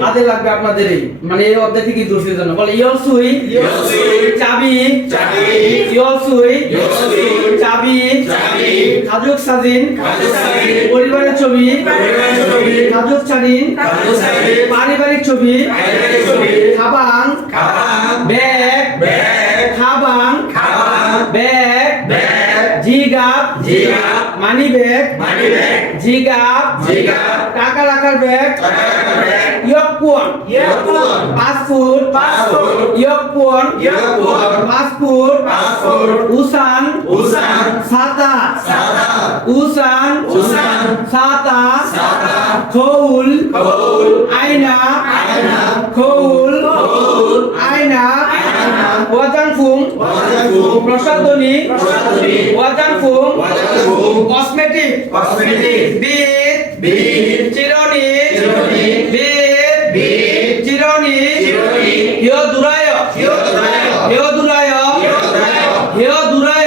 কাজে লাগবে আপনাদের এই মানে এই অধ্যায় থেকে দোষের জন্য বলে চাবি চাবি খাজুক সাজিন পরিবারের ছবি খাজুক ছাড়িন পারিবারিক ছবি খাবাং ব্যাগ খাবাং ব্যাগ জিগাপ মানি ব্যাগ জিগাপ টাকা রাখার ব্যাগ ইয়কপুন পাসপোর্ট ইয়কপুন পাসপোর্ট উসান সাতা উসান সাতা খৌল আয়না খৌল আয়না ওয়াজানফুং প্রসাধনী ওয়াজানফুং কসমেটিক বিদ চিরনি বিদ চিরনি হিয়দুরায় হেয়ার ড্রায়ার